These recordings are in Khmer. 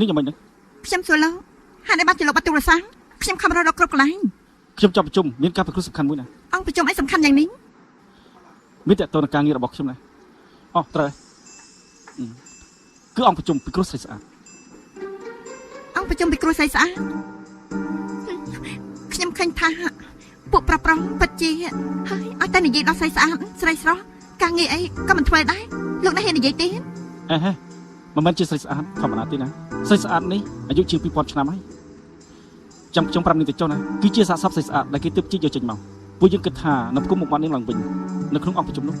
នេះយ៉ាងម៉េចហ្នឹងខ្ញុំសួរលោកហើយបានជាលោកបាត់ទូរស័ព្ទខ្ញុំខំរកគ្រប់កន្លែងខ្ញុំចង់ប្រជុំមានការប្រគល់សំខាន់មួយណាអង្គប្រជុំអីសំខាន់យ៉ាងនេះមានតើតើនឹងការងាររបស់ខ្ញុំណាអូត្រូវគឺអង្គប្រជុំពិគ្រោះស្រីស្អាតអង្គប្រជុំពិគ្រោះស្រីស្អាតខ្ញុំឃើញថាពួកប្រុសពិតជាហើយឲ្យតែនិយាយដល់ស្រីស្អាតស្រីស្រស់ការងារអីក៏មិនធ្វើដែរលោកណាហ៊ាននិយាយទេអេហេមិនមែនជាស្រីស្អាតធម្មតាទេណាស្រីស្អាតនេះអាយុជាង2000ឆ្នាំហើយចាំខ្ញុំប្រាប់នេះទៅចុះណាគឺជាសាកសពស្រីស្អាតដែលគេទើបជីកយកចេញមកពួកយើងគិតថានៅគុំមុខមាត់នេះឡើងវិញនៅក្នុងអង្គប្រជុំនោះ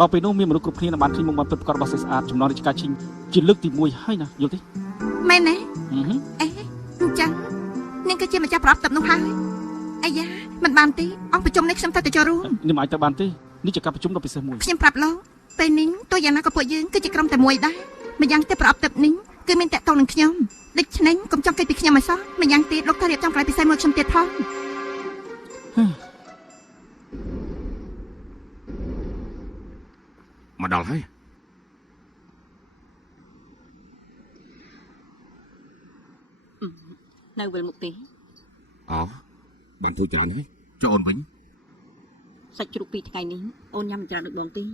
ដល់ពេលនោះមានមនុស្សគ្រប់គ្នាបានឃើញមុខមាត់ពិតប្រាកដរបស់ស្រីស្អាតចំណងរាជការឈិញជាលើកទី1ហើយណាយល់ទេមែនទេអេអញ្ចឹងនាងក៏ជាម្ចាស់ប្រអប់ទឹកនោះហើយអាយ៉ាមិនបានទេអង្គប្រជុំនេះខ្ញុំទៅចូលរួមនេះមិនអាចទៅបានទេនេះជាការប្រជុំដ៏ពិសេសមួយខ្ញុំប្រាប់លោកពេលនេះទោះយ៉ាងណាក៏ពួកយើងគឺជាក្រុមតែមួយដែរម្យ៉ាងទៅប្រអប់ទឹកនេះគឺមានតាក់ទងនឹងខ្ញុំដូច្នេះកុំចង់គេពីខ្ញុំឲ្យសោះម្យ៉ាងទៀតលោកថារៀបចំកន្លែងពិសេសមួយខ្ញុំទៀតផងមកដល់ហើយនៅវិលមុខទេអូបានធ្វើច្រើនហើយចុះអូនវិញសាច់ជ្រូក2ថ្ងៃនេះអូនញ៉ាំមិនច្រើនដូចបងទេ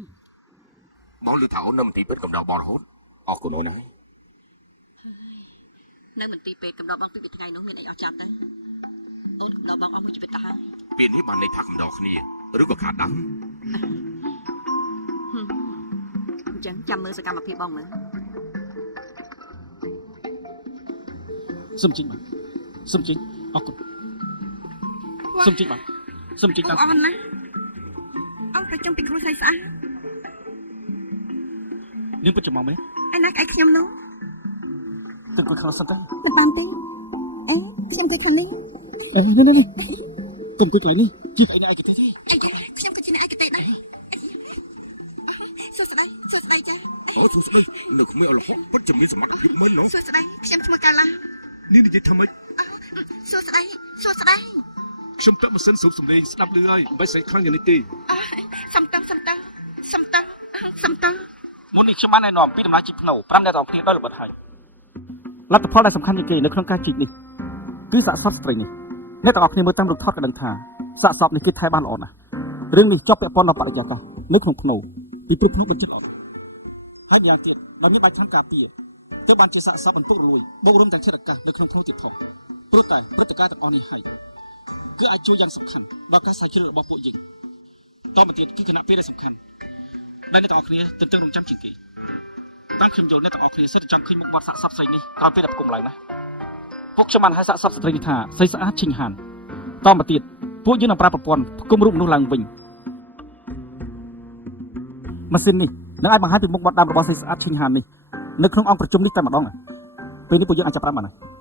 បងលើថាអូននៅមន្ទីរពេទ្យកំដៅបងរហូតអរគុណអូនហើយនៅមន្ទីរពេទ្យកំដៅបង2ថ្ងៃនោះមានអីអស្ចារ្យដែរអូនកំដៅបងអស់មួយជីវិតទៅហើយពេលនេះបានន័យថាកំដៅគ្នាឬក៏ខាតដើមអញ្ចឹងចាំមើលសកម្មភាពបងមើលសុំជិញបាទសុំជិញអរគុណសុំជិញបាទសុំជិញតាមអរណាអង្គប្រជុំពីគ្រូស្រីស្អាតនាងពិតចំមកមែនឯណាឯខ្ញុំនោះទៅគួយខ្លោសិនទៅមិនបានទេអេខ្ញុំទៅខាងនេះនេះគុំគួយកន្លែងនេះជាភ័យឯកទេសទេខ្ញុំក៏ជាឯកទេសដែរសួស្ដីចាអូសួស្ដីនៅគ្មានអលហកពិតជាមានសមត្ថភាពមើលនោះសួស្ដីខ្ញុំឈ្មោះកាឡានេះនិយាយថាម៉េចសួស្ដីខ្ញុំតាក់ម៉ាស៊ីនស្រូបសំឡេងស្ដាប់ឮហើយមិនស្អីខ្លាំងយ៉ាងនេះទេសំតើមុននេះខ្ញុំបានណែនាំពីដំណើរជីកភ្នូ5អ្នកទាំងគ្នាដោយល្បិតហើយលទ្ធផលដែលសំខាន់ជាងគេនៅក្នុងការជីកនេះគឺសាកសពស្ត្រីនេះអ្នកទាំងអស់គ្នាមើលតាមរូបថតក៏ដឹងថាសាកសពនេះគឺថែបានល្អណាស់រឿងនេះជាប់ពាក់ព័ន្ធដល់បរិយាកាសនៅក្នុងភ្នូពីព្រោះភ្នូបញ្ជាក់ល្អហើយយ៉ាងទៀតដោយមានបាច់ឋានការពារទើបបានជាសាកសពបន្ទុករលួយបូករួមទាំងជាតិអាកាសនៅក្នុងភ្នូទៀតផងព្រោះតែព្រឹត្តិការណ៍ទាំងអស់នេះហើយគឺអាចជួយយ៉ាងសំខាន់ដល់ការសាយជ្រាវរបស់ពួកយើងតទៅទៀតគឺគណៈពេលដែលសំខាន់ដែលអ្នកទាំងអស់គ្នាទន្ទឹងរង់ចាំជាងគេតាមខ្ញុំយល់អ្នកទាំងអស់គ្នាសិតតែចង់ឃើញមុខមាត់សាកសពស្រីនេះក្រោយពេលដែលប្រគំឡើងណាពួកខ្ញុំបានហៅសាកសពស្ត្រីនេះថាស្រីស្អាតឈិញហានតទៅទៀតពួកយើងនឹងប្រើប្រព័ន្ធផ្គុំរូបនោះឡើងវិញម៉ាស៊ីននេះនឹងអាចបង្ហាញពីមុខមាត់ដើមរបស់ស្រីស្អាតឈិញហាននេះនៅក្នុងអង្គប្រជុំនេះតែម្ដងពេលនេះពួកយើងអាចចាប់បានណា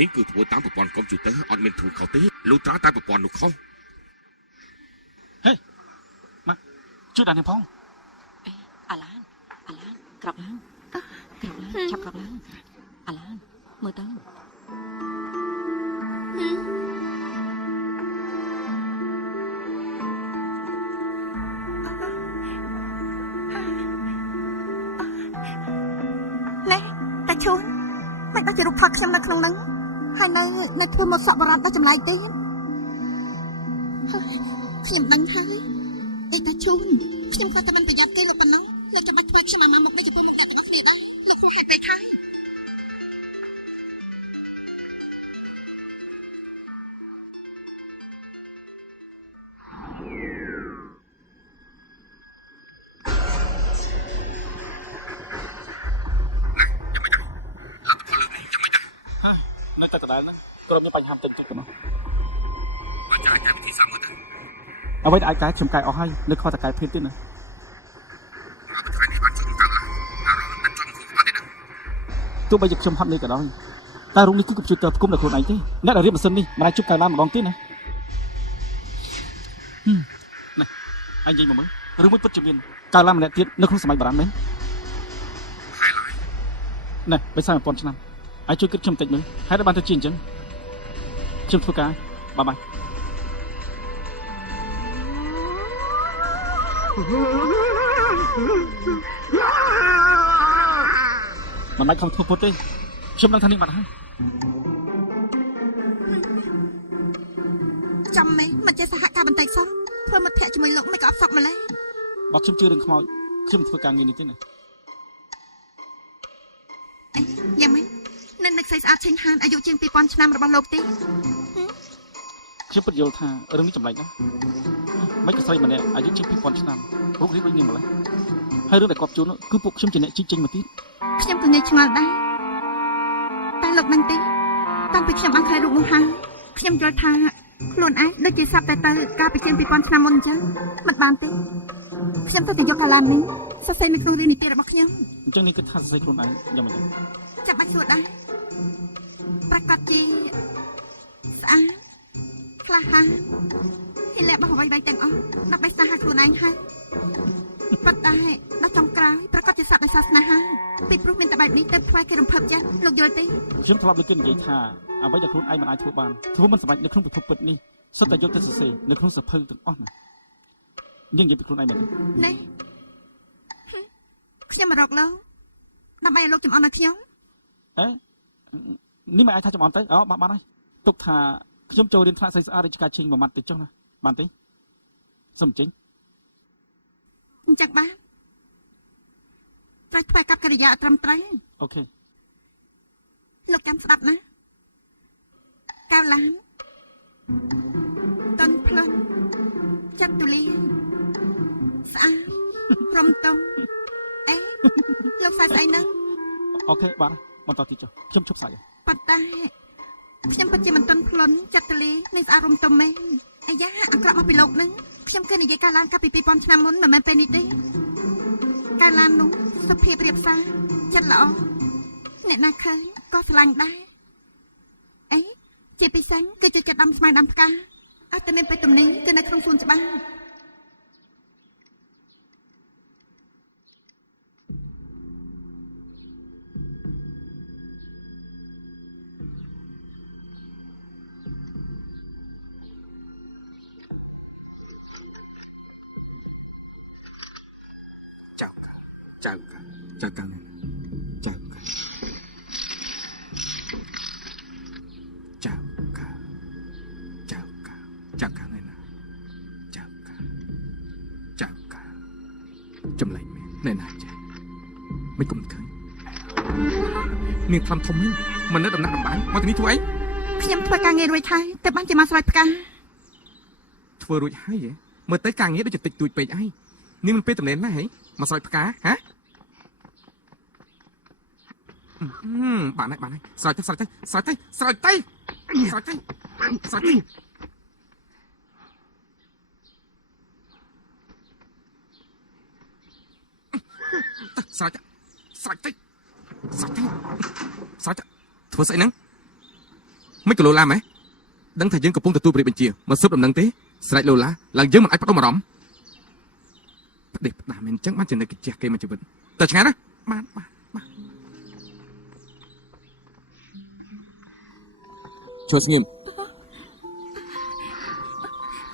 នេះគឺធ្វើតាមប្រព័ន្ធកុំព្យូទ័រអត់មានធូរខុសទេលុះត្រាតែប្រព័ន្ធនោះខុសហេមកជួយដល់នេះផងអាឡានក្រោកឡើងឆាប់ក្រោកឡើងអាឡានមើលទៅតែឈូនមិនដល់ជារូបថតខ្ញុំនៅក្នុងហ្នឹងហើយនៅធ្វើមកសក់បរតដល់ចម្លែកទេខ្ញុំដឹងហើយតែឈូនខ្ញុំគាត់តែមិនប្រយ័ត្នទេលោកប៉ុណ្ណឹងលោកចាំបាច់ខ្វះខ្ញុំអាម៉ាមុខនេះចំពោះមុខអ្នកទាំងអស់គ្នាដែរលោកគួរហេតុពេកហើយ នៅតែដដែលហ្នឹងក្រុមមានបញ្ហាតិចៗប៉ុណ្ណោះ បើចាយវិធីសាស្ត្រមើលទៅ អ្វីដែលអាចកែខ្ញុំកែអស់ហើយនៅខុសតែកែភាពទៀតណា ថ្ងៃនេះបានចូលកាំងអារម្មណ៍មិនចំខ្លួនបាត់ទេណា ទោះបីជាខ្ញុំហត់នេះក៏ដោយតែរូបនេះគឺកុំព្យូទ័រផ្គុំដល់ខ្លួនឯងទេអ្នកដែលរៀបម៉ាស៊ីននេះមិនអាចជប់កែឡានម្ដងទៀតណានេះឯងនិយាយមកមើលឬមួយពិតជាមានកែឡានម្នាក់ទៀតនៅក្នុងសម័យបារាំងមែន ហើយឡើយ ណែបី3000ឆ្នាំឯងជួយគិតខ្ញុំតិចមើលហេតុតែបានទៅជាអញ្ចឹងខ្ញុំធ្វើការបាយ មិនមិនខំធ្វើពុតទេខ្ញុំដឹងថានេះបាត់ហើយ ចាំមែនមិនចេះសហការបន្តិចសោះធ្វើមិត្តភក្តិជាមួយលោកមិនក៏អត់សក់ម្លេះ បើខ្ញុំជឿរឿងខ្មោចខ្ញុំធ្វើការងារនេះទេណា យ៉ាងម៉េចនៅនឹកស្អីស្អាតឆេងហានអាយុជាង2000ឆ្នាំរបស់លោកទេ ខ្ញុំពិតយល់ថារឿងនេះចម្លែកណាស់មិនក៏ស្រីម្នាក់អាយុជាង2000ឆ្នាំរូបរាងដូចនាងម្ល៉េះហើយរឿងដែលគាត់ជួនគឺពួកខ្ញុំជាអ្នកជីកចេញមកទៀត ខ្ញុំក៏ងាយឆ្ងល់ដែរតែលោកនឹងទេតាំងពីខ្ញុំបានឃើញរូបនោះហើយខ្ញុំយល់ថាខ្លួនឯងដូចជាសັບតែទៅកាលពីជាង2000ឆ្នាំមុនអញ្ចឹងមិនបានទេខ្ញុំទៅតែយកកាឡាននេះសរសេរនៅក្នុងរឿងនិទានរបស់ខ្ញុំ អញ្ចឹងនេះគឺថាសរសេរខ្លួនឯងយ៉ាងម៉េច ចាំបាច់សួរដែរប្រកាសជាស្អាតក្លាហានហ៊ានលះបោះអ្វីៗទាំងអស់ដើម្បីស្នេហាខ្លួនឯងហើយប៉ុន្តែដល់ចុងក្រោយប្រកាសជាសត្វដោយសាសនាហើយពីព្រោះមានតែបែបនេះទៅថ្លៃគេរំភើបចិត្តលោកយល់ទេ ខ្ញុំធ្លាប់លើកគេនិយាយថាអ្វីដែលខ្លួនឯងមិនអាចធ្វើបានធ្វើមិនសម្រេចនៅក្នុងពិភពពិតនេះសុទ្ធតែយកទៅសរសេរនៅក្នុងសភៅទាំងអស់ណានាងនិយាយពីខ្លួនឯងមែនទេ នេះខ្ញុំមករកលោកដើម្បីឲ្យលោកចំអន់ឲ្យខ្ញុំ អេនេះមិនអាចថាចំអន់ទៅអូបានហើយទុកថាខ្ញុំចូលរៀនថ្នាក់ស្អីស្អាតរាជការឈិញមួយម៉ាត់ទៅចុះណាបានទេសុំចេញ អញ្ចឹងបានត្រូវធ្វើកម្មកិរិយាឲ្យត្រឹមត្រូវ អូខេ លោកចាំស្ដាប់ណាកៅឡានតន់ផ្លុនចាត់ទូលីស្អាតរំតុំអេលោកសាយស្អីហ្នឹង អូខេបានបន្តទីចុះខ្ញុំជប់សាច់ ប៉ុន្តែខ្ញុំពិតជាមិនតន់ផ្លុនចាត់ទូលីនេះស្អាតរំតុំមែនអាយ៉ាអាក្រក់មកពីលោកហ្នឹងខ្ញុំគឺនិយាយកៅឡានកាលពី2000ឆ្នាំមុនមិនមែនពេលនេះទេកៅឡាននោះសុភាពរៀបសារចិត្តល្អអ្នកណាឃើញក៏ស្រឡាញ់ដែរអេជាពិសេសគឺជាចិត្តដំស្មៅដាំផ្កាអត់តែមានពេលទំនេរគឺនៅក្នុងសួនច្បារ ចៅកាំងចៅកាំងចៅកាំងចៅកាំងចៅកាំងណាចៅកាំងចៅកាំងចម្លែកមែនណែណាចាមិនគុំឃើញនាងថ្លំធំមែនមិននៅដំណាក់ដំបានមកទីនេះធ្វើអី ខ្ញុំធ្វើការងាររួចហើយតែបានជាមកស្រោចផ្កា ធ្វើរួចហើយហ៎មើលទៅការងារដូចជាតិចតួចពេកអីនេះមិនពេលតំណែងណាហីមកស្រោចផ្កាហ៎បានហើយស្រោចទៅស្រោចទៅស្រោចទៅស្រោចទៅស្រោចទៅស្រោចទៅស្រោចទៅស្រោចទៅស្រោចទៅស្រោចទៅធ្វើស្អីហ្នឹងមិនក៏លោឡាមែនដឹងថាយើងកំពុងទទួលប្រៀបបញ្ជាមកស៊ើបដំណឹងទេស្រេចលោឡាឡើងយើងមិនអាចបដិមអារម្មណ៍ផ្ដេសផ្ដាស់មែនអញ្ចឹងបានជានៅកិច្ចគេមកជីវិតតែឆ្ងាយណាបានចូលស្ងៀម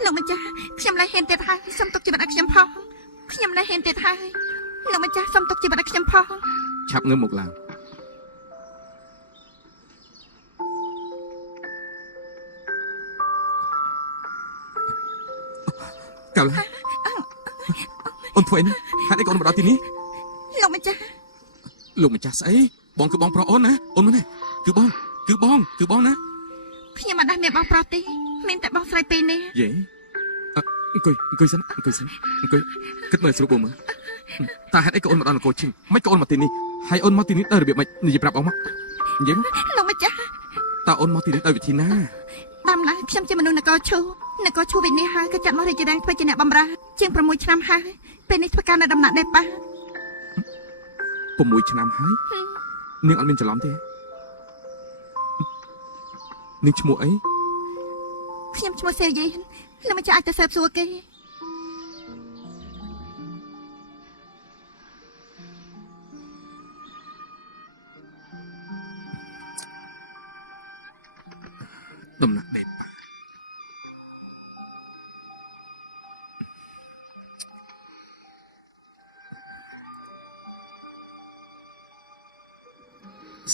លោកម្ចាស់ខ្ញុំlạiហ៊ានទៀតហើយសុំទុកជីវិតឲ្យខ្ញុំផងខ្ញុំlạiហ៊ានទៀតហើយលោកម្ចាស់សុំទុកជីវិតឲ្យខ្ញុំផង ឆាប់ងើបមកឡើងកៅឡាអូនធ្វើអីហេតុអីក៏អូនមកដល់ទីនេះ លោកម្ចាស់ លោកម្ចាស់ស្អីបងគឺបងប្រុសអូនណាអូនមិនទេគឺបងណា ខ្ញុំមិនដាស់មានបងប្រុសទេមានតែបងស្រីពីរនេះ យេអង្គុយសិនអង្គុយគិតមើលស្រួលមើលតើហេតុអីក៏អូនមកដល់នគរឈិងមិនក៏អូនមកទីនេះហើយអូនមកទីនេះដោយរបៀបម៉េចនិយាយប្រាប់អស់មកនិយាយមក លោកម្ចាស់ តើអូនមកទីនេះដោយវិធីណា តាមណាខ្ញុំជាមនុស្សនគរឈូវិនិច្ឆ័យហើយក៏ចាត់មករាជរាំងធ្វើជាអ្នកបម្រើជាង6ឆ្នាំហើយពេលនេះធ្វើការនៅដំណាក់ដេប៉ា 6 ឆ្នាំហើយនាងអត់មានច្រឡំទេនាងឈ្មោះអី ខ្ញុំឈ្មោះសេវយីលោកម្ចាស់អាចទៅស៊ើបសួរគេ ដំណាក់ដេប៉ា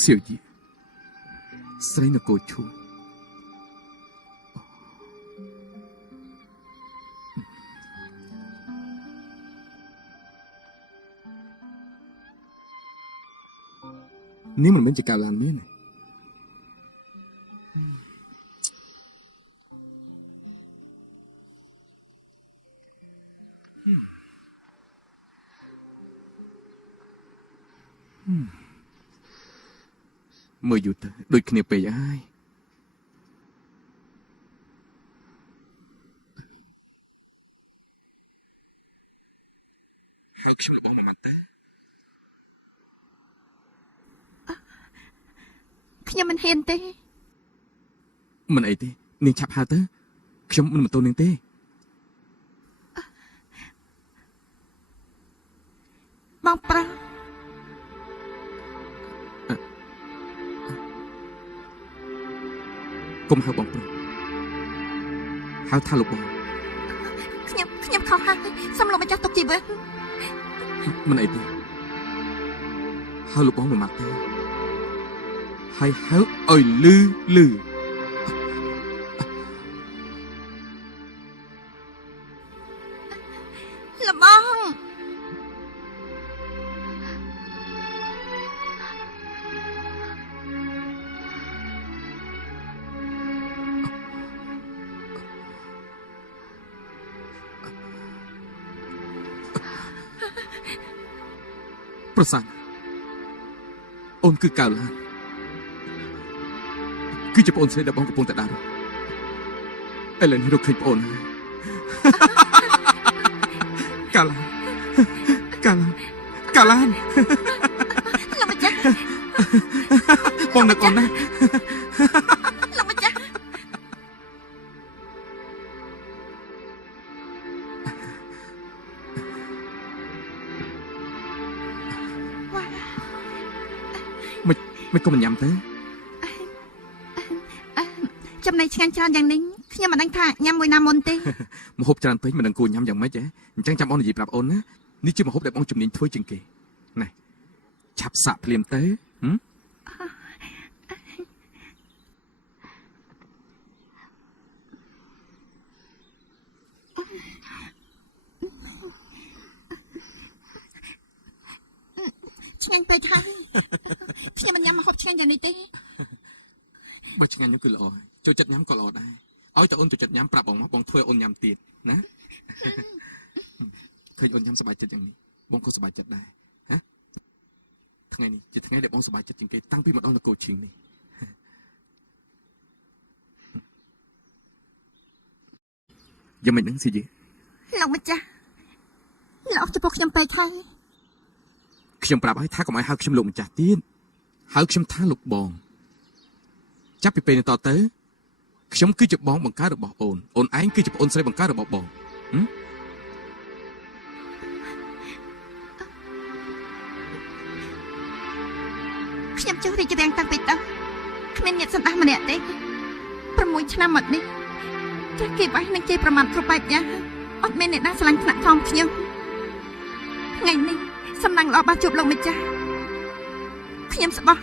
សៀវយីស្រីនគរឈូនេះមិនមែនជាកៅឡានមានទេ មើលយូរទៅដូចគ្នាពេកហើយហើយខ្ញុំរបស់មកតែ ខ្ញុំមិនហ៊ានទេ មិនអីទេនាងឆាប់ហៅទៅខ្ញុំមិនបន្ទោសនាងទេ បងប្រុស កុំហៅបងប្រុសហៅថាលោកបង ខ្ញុំខុសហើយសូមលោកម្ចាស់ទុកជីវិត មិនអីទេហៅលោកបងមួយម៉ាត់ទៅហើយហៅឲ្យលឺលឺ លបង ប្រសាទអូនគឺកៅឡានគឺជាប្អូនស្រីដែលបងកំពុងតែដើរឥឡូវនេះរកឃើញប្អូនហើយកៅឡាន លោកម្ចាស់ បងនឹកអូនណា លោកម្ចាស់ មិនក៏មិនញ៉ាំទៅ ចំណីឆ្ងាញ់ច្រើនយ៉ាងនេះខ្ញុំមិនដឹងថាញ៉ាំមួយណាមុនទេ ម្ហូបច្រើនពេកមិនដឹងគួរញ៉ាំយ៉ាងម៉េចទេអញ្ចឹងចាំអូននិយាយប្រាប់អូនណានេះជាម្ហូបដែលបងជំនាញធ្វើជាងគេណែឆាប់សាក់ភ្លាមទៅហឹម ឆ្ងាញ់ពេកហើយខ្ញុំមិនញ៉ាំម្ហូបឆ្ងាញ់យ៉ាងនេះទេ បើឆ្ងាញ់នោះគឺល្អហើយចូលចិត្តញ៉ាំក៏ល្អដែរឲ្យតែអូនចូលចិត្តញ៉ាំប្រាប់បងមកបងធ្វើអូនញ៉ាំទៀតណាឃើញអូនញ៉ាំសប្បាយចិត្តយ៉ាងនេះបងក៏សប្បាយចិត្តដែរហ៎ថ្ងៃនេះជាថ្ងៃដែលបងសប្បាយចិត្តជាងគេតាំងពីមកដល់នគរឈីងនេះយ៉ាងម៉េចហ្នឹងស៊ីយី លោកម្ចាស់លោកចំពោះខ្ញុំពេកហើយ ខ្ញុំប្រាប់ឲ្យថាកុំឲ្យហៅខ្ញុំលោកម្ចាស់ទៀតហៅខ្ញុំថាលោកបងចាប់ពីពេលនេះតទៅខ្ញុំគឺជាបងបង្កើតរបស់អូនអូនឯងគឺជាប្អូនស្រីបង្កើតរបស់បងហឹម ខ្ញុំចុះរីករាយតាំងពីតើគ្មានអ្នកសន្តាស់ម្នាក់ទេ6ឆ្នាំមកនេះចាស់គេបាញ់នឹងជេរប្រមាថគ្រប់បែបយ៉ាងអត់មានអ្នកណាស្រឡាញ់ថ្នាក់ថមខ្ញុំថ្ងៃនេះសំណាងល្អរបស់ជួបលោកម្ចាស់ខ្ញុំស្បោះ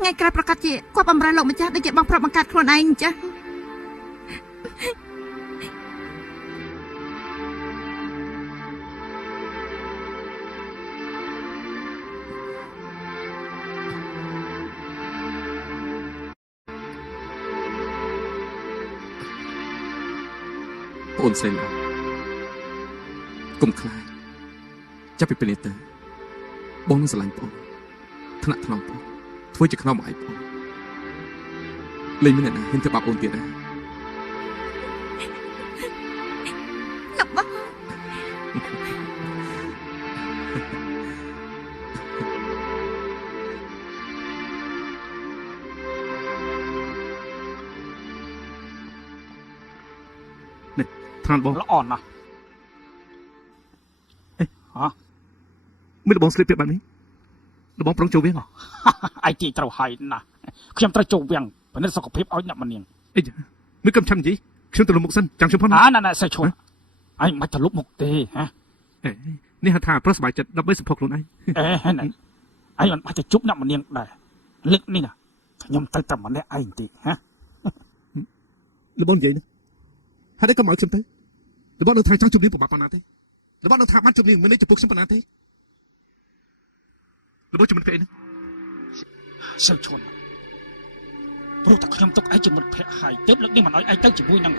ថ្ងៃក្រោយប្រកាសជាគាត់បំរើលោកម្ចាស់ដូចជាបងប្រុសបង្កើតខ្លួនឯងអញ្ចឹងប្អូនស្រីឡើយកុំខ្លាចចាប់ពីពេលនេះទៅបងនឹងស្រឡាញ់ប្អូនថ្នាក់ថ្នមប្អូនធ្វើជាខ្នងមកឯងប្អូន លេងមិនណាហ៊ានធ្វើបាបអូនទៀតណា លោកបង ថ្នាក់បងល្អណាស់ហ៎ មានបងស្លៀកពាក់បែបនេះបងប្រុងចូលវិញ ឯងទីត្រូវហើយណាស់ខ្ញុំត្រូវចូលវាំងពិនិត្យសុខភាពឲ្យអ្នកម្នាង អីមិនកំឆាំនិយាយខ្ញុំទៅលុបមុខសិនចាំខ្ញុំផង ណែសេឈួនឯងមិនទៅលុបមុខទេហ៎ នេះហៅថាប្រុសស្បាយចិត្តដើម្បីសម្ភពខ្លួនឯង ណែឯងមិនបាច់ទៅជប់អ្នកម្នាងដែរលើកនេះណាខ្ញុំទៅតែម្នាក់ឯងទេហ៎ លបងនិយាយនេះហើយតែកុំឲ្យខ្ញុំទៅលបងនៅថាចង់ជប់លៀងប្របាប់ប៉ុណ្ណាទេលបងនៅថាបានជប់លៀងមិននៃចំពោះខ្ញុំប៉ុណ្ណាទេលបងជំនឿភ័យនេះ សេឈួនព្រោះតែខ្ញុំទុកឯងជាមិត្តភក្តិហើយទើបលើកនេះមិនឲ្យឯងទៅជាមួយនឹង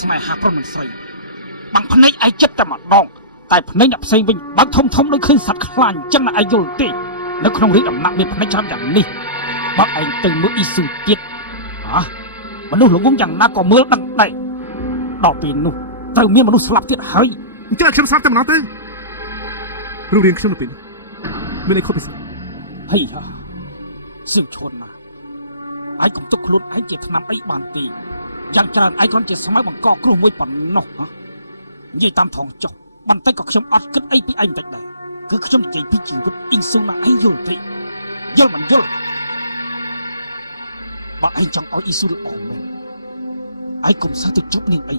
ស្នេហាប្រុសនឹងស្រីបាំងភ្នែកឯងចិត្តតែម្ដងតែភ្នែកអ្នកផ្សេងវិញបើធំដូចឃើញសត្វខ្លាញ់អញ្ចឹងណាឯងយល់ទេនៅក្នុងរាជដំណាក់មានភ្នែកច្រើនយ៉ាងនេះបើឯងទៅមើលអ៊ីស៊ូទៀតមនុស្សល្ងងយ៉ាងណាក៏មើលដឹងដែរដល់ពេលនោះត្រូវមានមនុស្សស្លាប់ទៀតហើយ អញ្ចឹងខ្ញុំស្រាប់តែម្ដងទៅរូបរាងខ្ញុំនៅពេលនេះមានអីខុសពីស្រាប់ ហើយសៀវឈុនណាឯងកុំទុកខ្លួនឯងជាឆ្នាំអីបានទេយ៉ាងច្រើនឯងគ្រាន់ជាស្មៅបង្កគ្រោះមួយប៉ុណ្ណោះនិយាយតាមថងចុះបន្តិចក៏ខ្ញុំអត់គិតអីពីឯងបន្តិចដែរគឺខ្ញុំនិយាយពីជីវិតអ៊ីស៊ូណាឯងយល់ទេយល់មិនយល់បើឯងចង់ឲ្យអ៊ីស៊ូល្អមែនឯងកុំសើទៅជប់នាងអី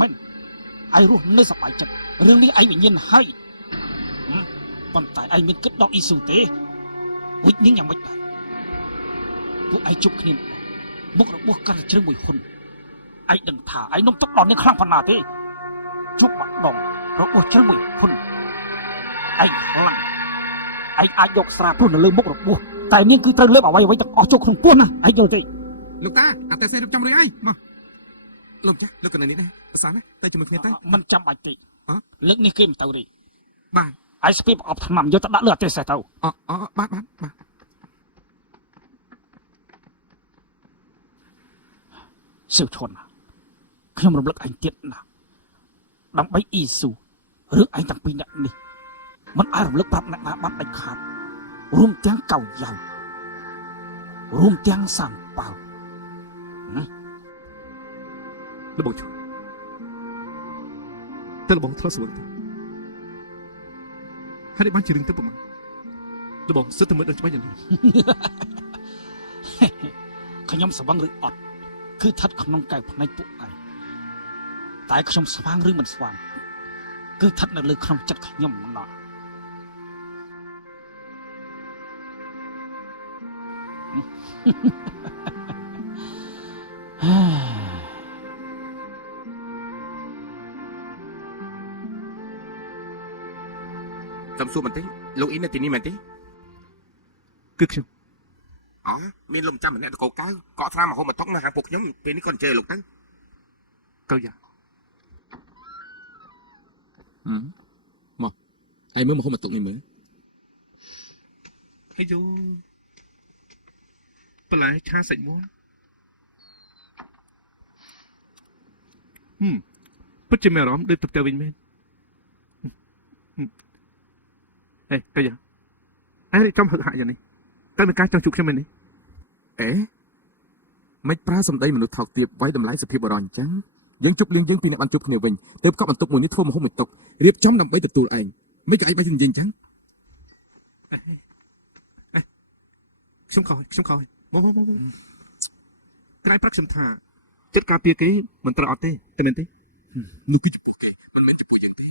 មិនឯងរស់នៅសប្បាយចិត្តរឿងនេះឯងវិញ្ញាណហើយប៉ុន្តែឯងមានគិតដល់អ៊ីស៊ូទេវិញ្ញាណយ៉ាងម៉េចដែរពួកឯងជប់គ្នាមុខរបួសកាន់តែជ្រៅមួយហ៊ុនឯងដឹងថាឯងនំទុកដល់នាងខ្លាំងប៉ុណ្ណាទេជប់ម្ដងរបួសជ្រៅមួយហ៊ុនឯងខ្លាំងឯងអាចយកស្រាព្រោះនៅលើមុខរបួសតែនាងគឺត្រូវលើបអ្វីទាំងអស់ចូលក្នុងពោះណាឯងយល់ទេ លោកតាអត់តែសេរៀបចំរួចហើយមកលោកចាស់លោកកណ្ដាលនេះណាប្រសាណាតែជាមួយគ្នាទៅ មិនចាំបាច់ទេលើកនេះគេមិនទៅទេ បាទ ឯងស្ពីប្រអប់ថ្នាំយកទៅដាក់លើអទេសទៅ បាទសៀវឈុនខ្ញុំរំលឹកឯងទៀតណាដើម្បីអ៊ីស៊ូរឿងឯងទាំងពីរនាក់នេះមិនអាចរំលឹកប្រាប់អ្នកណាបានដាច់ខាតរួមទាំងកៅយ៉ៅរួមទាំងសាន់ប៉ៅ លបងឈប់តែលបងធ្លាប់ស្វឹងទៅហើយបានជារឿងទៅប្រមាណលបងសិតតែមើលដល់ច្បាស់យ៉ាងនេះ ខ្ញុំស្វឹងឬអត់គឺស្ថិតក្នុងកែវភ្នែកពួកឯងតែខ្ញុំស្វាងឬមិនស្វាងគឺស្ថិតនៅលើក្នុងចិត្តខ្ញុំណោះ សំសួរបន្តិចលោកអ៊ីនៅទីនេះមែនទេ គឺខ្ញុំ មានលំចាំម្នាក់តកោកៅកក់ស្រាមហូបមកតុកនៅហាងពួកខ្ញុំពេលនេះគាត់ជេរលោកទៅ កៅយ៉ា មកហើយមើលមកហូបមកតុកនេះមើល ហើយយូបន្លែឆាសាច់មាន់ពិតជាមានអារម្មណ៍ដូចទៅផ្ទះវិញមែនហេកៅយ៉ាឯងរៀបចំហឹកហាក់យ៉ាងនេះតែមានការចង់ជួបខ្ញុំមែនទេ អេមិនប្រើសម្ដីមនុស្សថោកទាបវាយតម្លៃសុភាពបរិយអញ្ចឹងយើងជប់លៀងយើងពីអ្នកបានជប់គ្នាវិញទើបកប់បន្ទុកមួយនេះធ្វើមកហូបមួយតុករៀបចំដើម្បីទទួលឯងមិនក៏ឯងបាច់និយាយអញ្ចឹង ខ្ញុំខុសមកក្រៃប្រាក់ខ្ញុំថាចិត្តការពារគេមិនត្រូវអត់ទេតែមែនទេ នេះគឺចំពោះគេមិនមែនចំពោះយើងទេ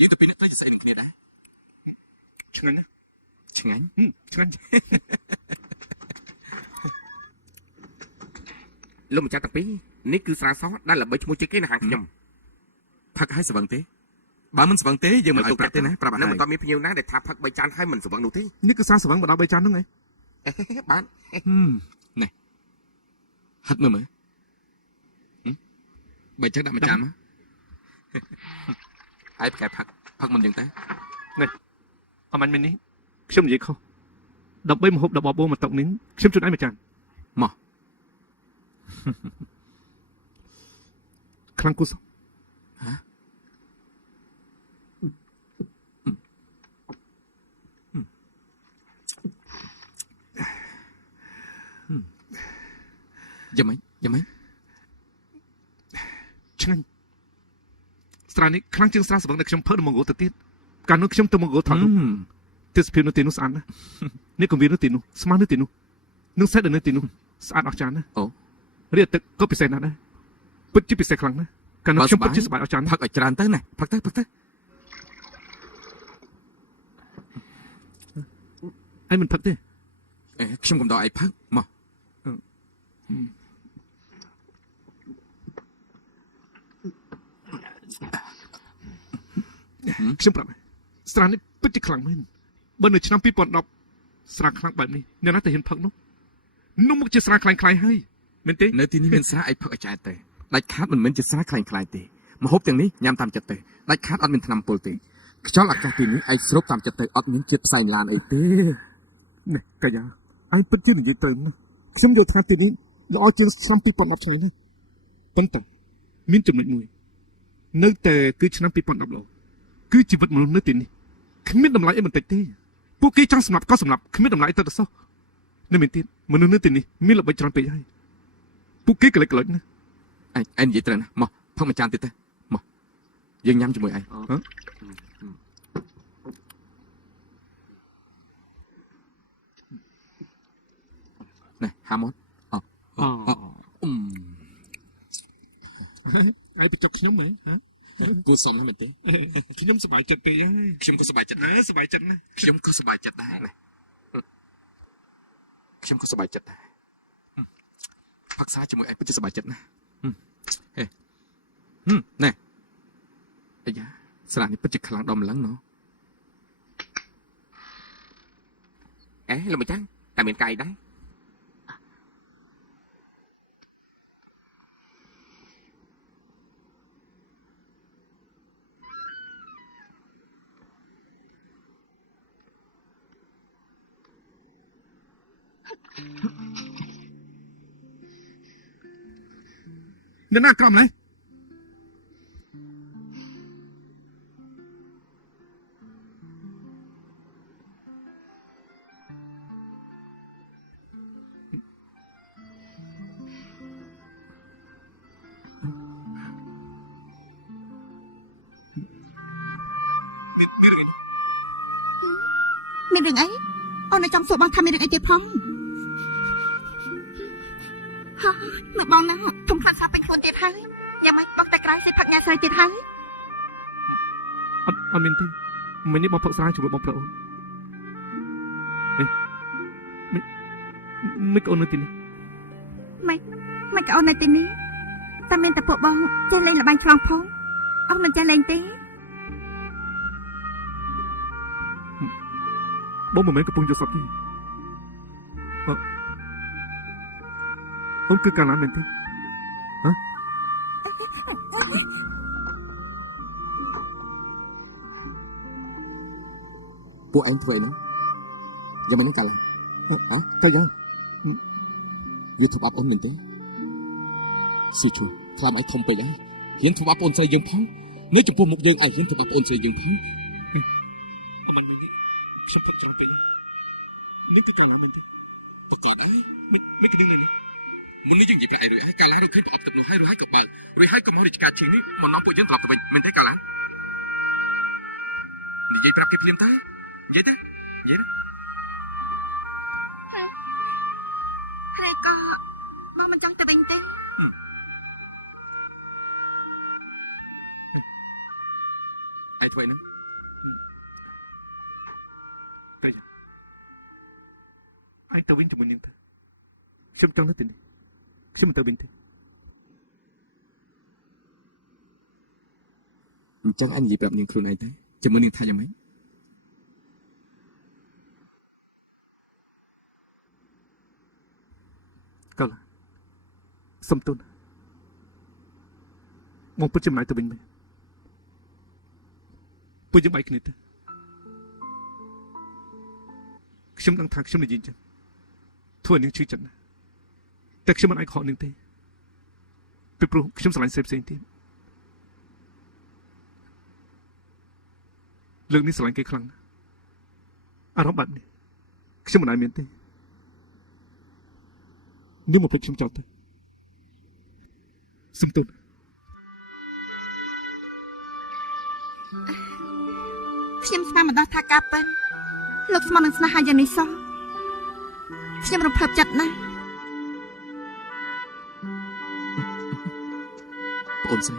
យើងទៅពីនេះទៅស្អីនឹងគ្នាដែរ ឆ្ងាញ់ណា ឆ្ងាញ់ ឆ្ងាញ់ លោកម្ចាស់តាពីនេះគឺស្រាសដែលល្បីឈ្មោះជាងគេនៅហាងខ្ញុំផឹកឲ្យស្វឹងទេបើមិនស្វឹងទេយើងមិនឲ្យប្រាក់ទេណាប្រាប់នៅមិនក៏មានភ្ញៀវណាដែលថាផឹក3ចានហើយមិនស្វឹងនោះទេ នេះគឺសារស្វឹងមកដល់3ចានហ្នឹងឯង បាននេះហិតមើលបើចឹងដាក់មួយចានមកហើយប្រកែផឹកមិនចឹងទេ អមាញ់មិញនេះខ្ញុំនិយាយខុសដើម្បីមកហូបដល់បបោមកតុកនេះខ្ញុំជូនឯងមួយចាន មក ខ្លាំងគូសោះ យ៉ាងម៉េច ឆ្ងាញ់ស្រានេះខ្លាំងជាងស្រាស្វឹងដែលខ្ញុំផឹកនៅមង្គលទៅទៀតកាលនោះខ្ញុំទៅមង្គលថតរូបទេសភាពនៅទីនោះស្អាតណាស់នេះកងវានៅទីនោះស្មានៅទីនោះនឹងសេតនៅទីនោះស្អាតអស្ចារ្យណាស់ អូ រៀបទឹកក៏ពិសេសណាស់ដែរពិតជាពិសេសខ្លាំងណាស់កាលនោះខ្ញុំពិតជាសប្បាយអស្ចារ្យណាស់ ផឹកឲ្យច្រើនទៅណាផឹកទៅ ឯងមិនផឹកទេ អេខ្ញុំកំដរឯងផឹកមក ខ្ញុំប្រាប់ស្រានេះពិតជាខ្លាំងមែនបើនៅឆ្នាំ2010ស្រាខ្លាំងបែបនេះអ្នកណាតែហ៊ានផឹកនោះមកជាស្រាខ្លាំងៗហើយមែនទេ នៅទីនេះមានស្រាឯងផឹកឲ្យច្រើនទៅដាច់ខាតមិនមែនជាស្រាខ្លាំងៗទេម្ហូបទាំងនេះញ៉ាំតាមចិត្តទៅដាច់ខាតអត់មានថ្នាំពុលទេខ្យល់អាកាសទីនេះឯងស្រូបតាមចិត្តទៅអត់មានជាតិផ្សែងឡានអីទេ នេះកាយ៉ាឯងពិតជានិយាយត្រូវណាស់ខ្ញុំយល់ថាទីនេះល្អជាងឆ្នាំ2010ឆ្ងាយណាស់ប៉ុន្តែមានចំណុចមួយនៅតែគឺឆ្នាំ2010លោកគឺជីវិតមនុស្សនៅទីនេះគ្មានតម្លៃអីបន្តិចទេពួកគេចង់សម្លាប់ក៏សម្លាប់គ្មានតម្លៃទៅសោះនៅមានទៀតមនុស្សនៅទីនេះមានល្បិចច្រើនពេកហើយពួកគេក្លែកក្លាច់ណា ឯងនិយាយត្រូវណាមកផឹកមួយចានទៀតទៅមកយើងញ៉ាំជាមួយឯងណែហាមកអ ឯងបញ្ចុកខ្ញុំហ៎ គួរសមណាស់មែនទេ ខ្ញុំសប្បាយចិត្តពេកហើយ ខ្ញុំក៏សប្បាយចិត្តដែរ សប្បាយចិត្តណាស់ ខ្ញុំក៏សប្បាយចិត្តដែរណាខ្ញុំក៏សប្បាយចិត្តដែរផឹកសាជាមួយឯងពិតជាសប្បាយចិត្តណាហេណែអាយ៉ាស្រានេះពិតជាខ្លាំងដល់ម្លឹងណោះអេលោកម្ចាស់តែមានកាយដែរ អ្នកណាក្រំឡើយមានរឿងអី មានរឿងអីអូននៅចង់សួរបងថាមានរឿងអីទៀតផងមកបងណាខ្ញុំខ្លាចសាប់ពេកខ្លួនទៀតហើយយ៉ាងម៉េចបងតែក្រៅចិត្តផឹកញ៉ាំស្រីទៀតហើយ អត់មានទេមិញនេះបងផឹកស្រាជាមួយបងប្រុសអូនមិនក៏អូននៅទីនេះ មិនក៏អូននៅទីនេះតែមានតែពួកបងចេះលេងល្បែងខ្លងផងអូនមិនចេះលេងទេ បងមិនមែនកំពុងយកសពទេអូនគឺកាលណាមែនទេហ៎ ពួកឯងធ្វើអីហ្នឹងយ៉ាងមិនហ្នឹងកាលហ៎ទៅយ៉ាងយូធូបអប់អូនមែនទេស៊ីឈួរខ្លាំងឯងធំពេកហើយហ៊ានធ្វើបាបអូនស្រីយើងផងនៅចំពោះមុខយើងឯងហ៊ានធ្វើបាបអូនស្រីយើងផង អមិនមែនទេខ្ញុំផឹកច្រើនពេកនេះគឺកាលណាមែនទេ ប្រកាសហើយ មិនគិតនេះ មុននេះយើងនិយាយប្រាប់ឯងរួចហើយកាលណារកឃើញប្រអប់ទឹកនោះហើយរួចហើយក៏បើករួចហើយក៏មករាជការឈីងនេះមកនាំពួកយើងត្រឡប់ទៅវិញមែនទេកាលណានិយាយប្រាប់គេភ្លាមទៅនិយាយទៅនិយាយណា ហើយក៏បងមិនចង់ទៅវិញទេ ឯងធ្វើអីហ្នឹង ឯងទៅវិញជាមួយនាងទៅខ្ញុំចង់នៅទីនេះខ្ញុំមិនទៅវិញទេ អញ្ចឹងអញនិយាយប្រាប់នាងខ្លួនឯងទៅជាមួយនាងថាយ៉ាងម៉េច កលសុំទោសមកពិតចំណាយទៅវិញមែនពួកយើងបែកគ្នាទៅខ្ញុំដឹងថាខ្ញុំនិយាយចឹងធ្វើនាងឈឺចិត្តណាស់តែខ្ញុំមិនអាចខកនាងទេ ពីព្រោះខ្ញុំស្រឡាញ់ផ្សេងទៀតលើកនេះស្រឡាញ់គេខ្លាំងណាស់អារម្មណ៍បាត់នេះខ្ញុំមិនអាចមានទេនេះមកភ្លេចខ្ញុំចោលទៅសុំទោស ខ្ញុំស្មានមិនដោះថាការប៉ិនលោកស្មោះនឹងស្នេហាយ៉ាងនេះសោះខ្ញុំរំភើបចិត្តណាស់ បងអូនស្រី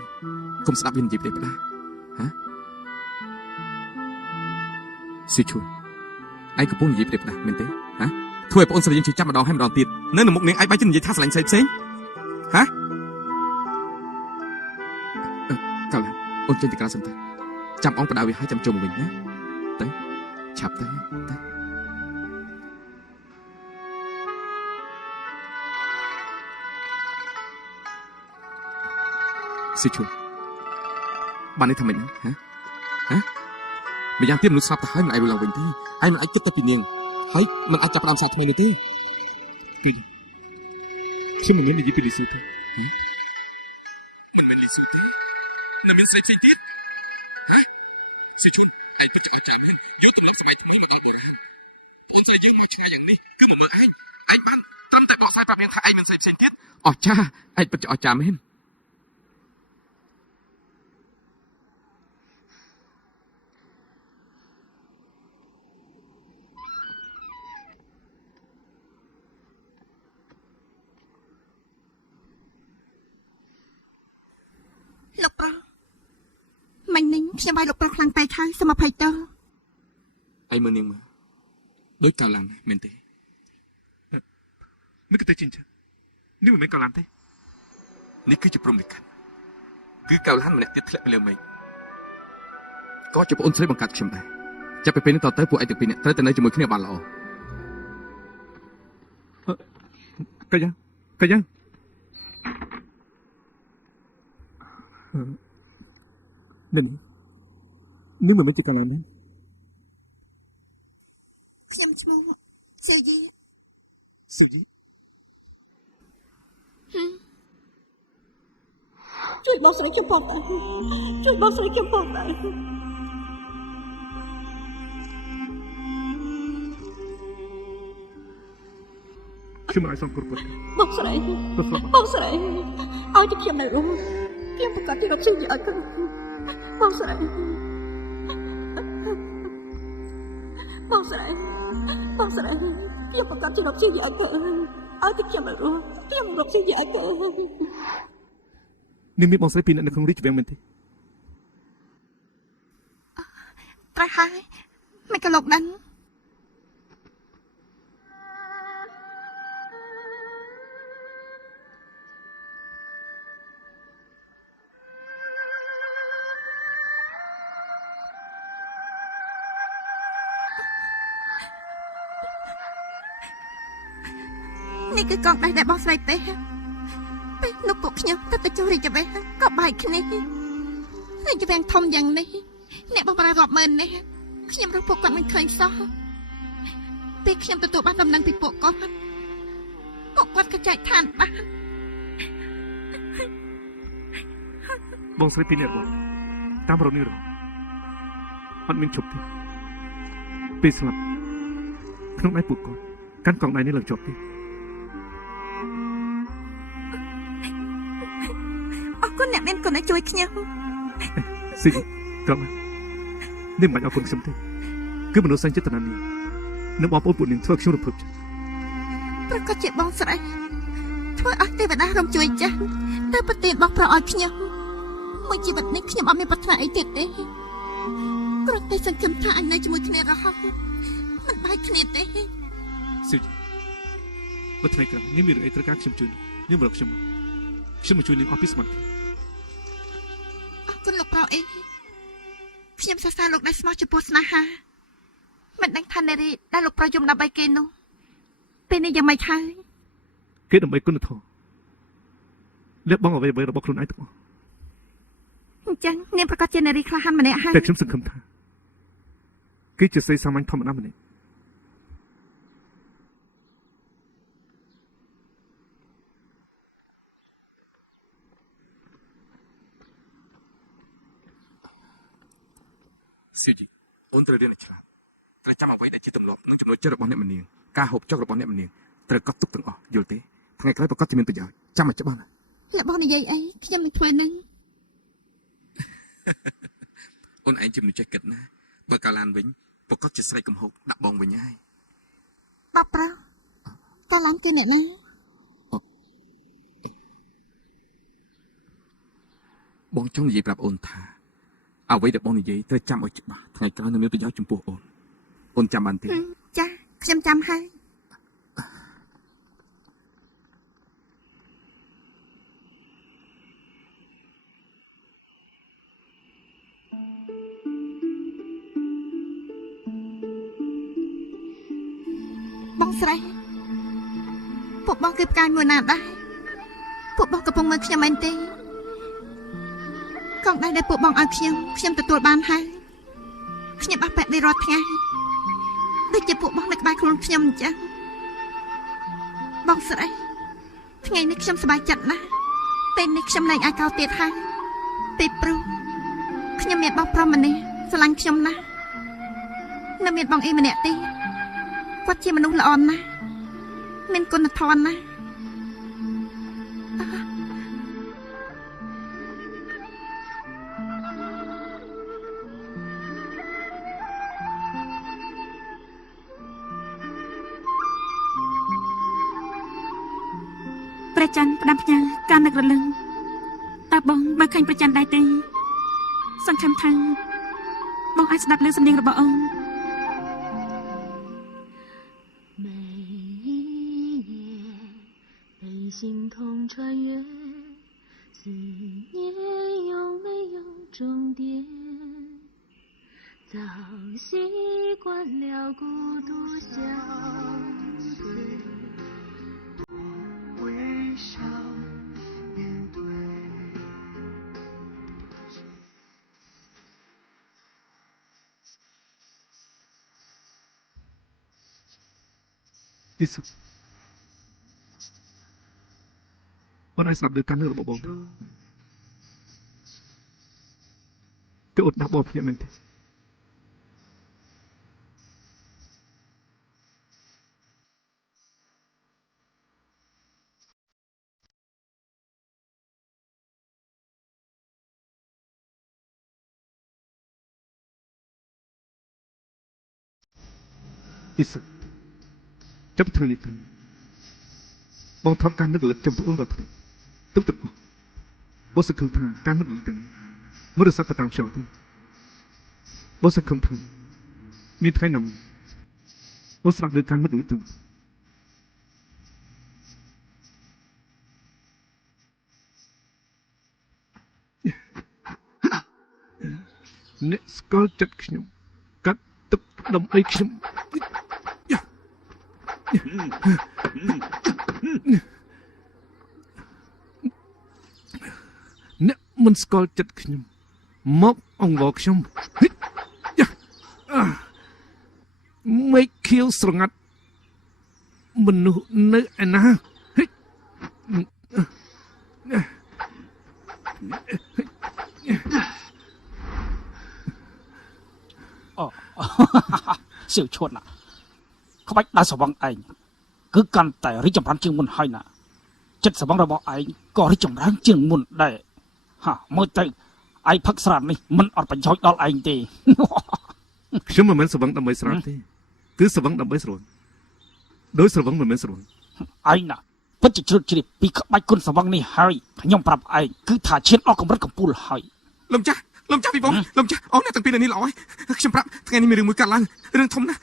កុំស្ដាប់វានិយាយផ្ដេសផ្ដាសហ៎ស៊ីឈួនឯងកំពុងនិយាយផ្ដេសផ្ដាសមែនទេហ៎ធ្វើឲ្យបងអូនស្រីយើងជឿចាប់ម្ដងហើយម្ដងទៀតនៅមុខនាងឯងបែរជានិយាយថាស្រឡាញ់ផ្សេងហ៎កលអូនចេញទៅក្រៅសិនទៅចាំអង្គបដៅវាឲ្យចាំជុំវិញណាទៅឆាប់ទៅស៊ីឈួនបាននេះថាម៉េចហ៎ម្យ៉ាងទៀតមនុស្សស្លាប់ទៅហើយមិនអាចរស់ឡើងវិញទេឯងមិនអាចគិតទៅពីនាងហើយមិនអាចចាប់ផ្ដើមសារថ្មីនោះទេ ពីខ្ញុំមិនមាននិយាយពីលីស៊ូទេ មិនមែនលីស៊ូទេនៅមានស្រីផ្សេងទៀតហ៎ស៊ីឈួនឯងពិតជាអស្ចារ្យមែនយកទម្លាប់សម័យថ្មីមកដល់បុរាណបងស្រីយើងមកឆ្ងាយយ៉ាងនេះគឺមកមើលឯងបានត្រឹមតែបកស្រាយប្រាប់នាងថាឯងមានស្រីផ្សេងទៀតអស្ចារ្យឯងពិតជាអស្ចារ្យមែន លោកប្រុសមិញនេះខ្ញុំឲ្យលោកប្រុសខ្លាំងពេកហើយសូមអភ័យទោស ឯងមើលនាងមើលដូចកៅឡាំមែនទេ នេះគឺទៅជីងនេះមិនមែនកលានទេ នេះគឺជាព្រំលិខិតគឺកៅឡាំម្នាក់ទៀតធ្លាក់ពីលើមេឃក៏ជាប្អូនស្រីបង្កើតខ្ញុំដែរចាប់ពីពេលនេះតទៅពួកឯងទាំងពីរនាក់ត្រូវតែនៅជាមួយគ្នាបានល្អ កាយ៉ានេះមិនមែនជាកលានទេ ខ្ញុំឈ្មោះសិលយី សិលយី ជួយបងស្រីខ្ញុំផងដែរជួយបងស្រីខ្ញុំផងដែរ ខ្ញុំមិនអាចសងគ្រោះគាត់ បងស្រី ទៅស្លាប់ បងស្រីឲ្យតែខ្ញុំនៅរស់ខ្ញុំប្រកាសទីរកស៊ីឲ្យគាត់បងស្រីបងស្រីខ្ញុំប្រកាសទីរកស៊ីឲ្យគាត់ឲ្យតែខ្ញុំនៅរស់ខ្ញុំរកស៊ីឲ្យគាត់ នេះមានបងស្រីពីរនាក់នៅក្នុងរាជវាំងមែនទេ ត្រូវហើយមិនក៏លោកដឹង នេះគឺកងដៃដែលបងស្រីទេពេលនោះពួកខ្ញុំទៅចូលរាជវាំងក៏បែកគ្នារាជវាំងធំយ៉ាងនេះអ្នកបបររាប់ម៉ឺននេះខ្ញុំរកពួកគាត់មិនឃើញសោះពេលខ្ញុំទទួលបានដំណឹងពីពួកគាត់ក៏ចែកឋានបាន បងស្រីពីរនាក់បងតាមរកនេះរកអត់មានជប់ទេពេលស្លាប់ក្នុងដៃពួកគាត់កាន់កងដៃនេះឡើងជាប់ទេ អរគុណអ្នកមានគុណដែលជួយខ្ញុំ ស៊ីត្រង់នេះមិនអរគុណខ្ញុំទេគឺមនុស្សសញ្ចិត្តណានេះនឹងបងប្អូនពួកនាងធ្វើខ្ញុំរំភើបចិត្ត ប្រកាសជាបងស្រីធ្វើឲ្យទេវតារំជួយចាស់តែប្រទានបងប្រុសឲ្យខ្ញុំមួយជីវិតនេះខ្ញុំអត់មានប្រាថ្នាអីទៀតទេគ្រាន់តែសង្ឃឹមថាអញនៅជាមួយគ្នារហូតមិនបែកគ្នាទេ ស៊ីបើថ្ងៃក្រោយនាងមានរឿងអីត្រូវការខ្ញុំជួយនាងមកខ្ញុំមកជួយនាងអស់ពីស្មាត់ អរគុណលោកប្រុសអីខ្ញុំសរសើរលោកដែលស្មោះចំពោះស្នេហាមិនដឹងថានារីដែលលោកប្រុសយំដើម្បីគេនោះពេលនេះយ៉ាងម៉េចហើយ គេដើម្បីគុណធម៌លះបង់អ្វីៗរបស់ខ្លួនឯងទាំងអស់ អញ្ចឹងនាងប្រកាសជានារីក្លាហានម្នាក់ហើយ តែខ្ញុំសង្ឃឹមថាគឺជាស្រីសាមញ្ញធម្មតាម្នាក់ ស៊ូជីអូនត្រូវរៀនឲ្យឆ្លាតត្រូវចាំអ្វីដែលជាទម្លាប់និងចំណុចចិត្តរបស់អ្នកម្នាងការហូបចុករបស់អ្នកម្នាងត្រូវកត់ទុកទាំងអស់យល់ទេថ្ងៃក្រោយប្រកាសជាមានប្រយោជន៍ចាំឲ្យច្បាស់ណា អ្នកបងនិយាយអីខ្ញុំមិនធ្វើនឹង អូនឯងជាមនុស្សចេះគិតណាបើកាឡានវិញប្រកាសជាស្រែកកំហុកដាក់បងវិញហើយ បបប្រោកាឡានគឺអ្នកណា បងចង់និយាយប្រាប់អូនថាអ្វីដែលបងនិយាយត្រូវចាំឲ្យច្បាស់ថ្ងៃក្រោយនឹងមានប្រយោជន៍ចំពោះអូនចាំបានទេ ចាខ្ញុំចាំហើយបងស្រីពួកបងគឺផ្កាយមួយណាដែរពួកបងកំពុងមើលខ្ញុំមែនទេកងដៃដែលពួកបងឲ្យខ្ញុំទទួលបានហើយខ្ញុំអស់ពាក់នេះរាល់ថ្ងៃដូចជាពួកបងនៅក្បែរខ្លួនខ្ញុំអញ្ចឹងបងស្រីថ្ងៃនេះខ្ញុំសប្បាយចិត្តណាស់ពេលនេះខ្ញុំលែងអាចកោតទៀតហើយពីព្រោះខ្ញុំមានបងប្រុសម្នាក់ស្រឡាញ់ខ្ញុំណាស់នៅមានបងអ៊ីម្នាក់ទៀតគាត់ជាមនុស្សល្អណាស់មានគុណធម៌ណាស់ព្រះច័ន្ទផ្ដាំផ្ញើការនឹករលឹងតើបងមើលឃើញព្រះច័ន្ទដែរទេសង្ឃឹមថាបងអាចស្ដាប់ឮសំនៀងរបស់អូន 每一年被心痛穿越，思念有没有终点？早习惯了孤独相随。微笑面对。 ទីសុខអូនអាចស្ដាប់ដូចកាន់លើរបស់បងទៅគឺអត់ដាក់បងភ្ញាក់មែនទេទីសុខ chấp thời lịch bọn thọ can nước lực trong bữa vật tức tức bố sẽ không thà can nước lực mới được sao phải tạm sửa thôi bố sẽ không thà miên thái nằm bố sẽ được can nước lực nè có chất nhung cắt tập đồng ấy nhungអ្នកមិនស្គាល់ចិត្តខ្ញុំមកអង្វរខ្ញុំមេឃខៀវស្រងាត់មនុស្សនៅឯណា សៀវឈុតណាក្បាច់ដល់សវងឯងគឺកាន់តែរីកចម្រើនជាងមុនហើយណាចិត្តសវងរបស់ឯងក៏រីកចម្រើនជាងមុនដែរហាមើលទៅឯងផឹកស្រានេះមិនអត់ប្រយោជន៍ដល់ឯងទេ ខ្ញុំមិនមែនស្រវឹងដើម្បីស្រាទេគឺស្រវឹងដើម្បីស្រួលដោយស្រវឹងមិនមែនស្រួល ឯងណាពិតជាជ្រុតជ្រាបពីក្បាច់គុណសវងនេះហើយខ្ញុំប្រាប់ឯងគឺថាឈានអស់កម្រិតកំពូលហើយ លំចាស់ពីបងលំចាស់អូនអ្នកទាំងពីរនេះល្អហើយខ្ញុំប្រាប់ថ្ងៃនេះមានរឿងមួយកើតឡើងរឿងធំណាស់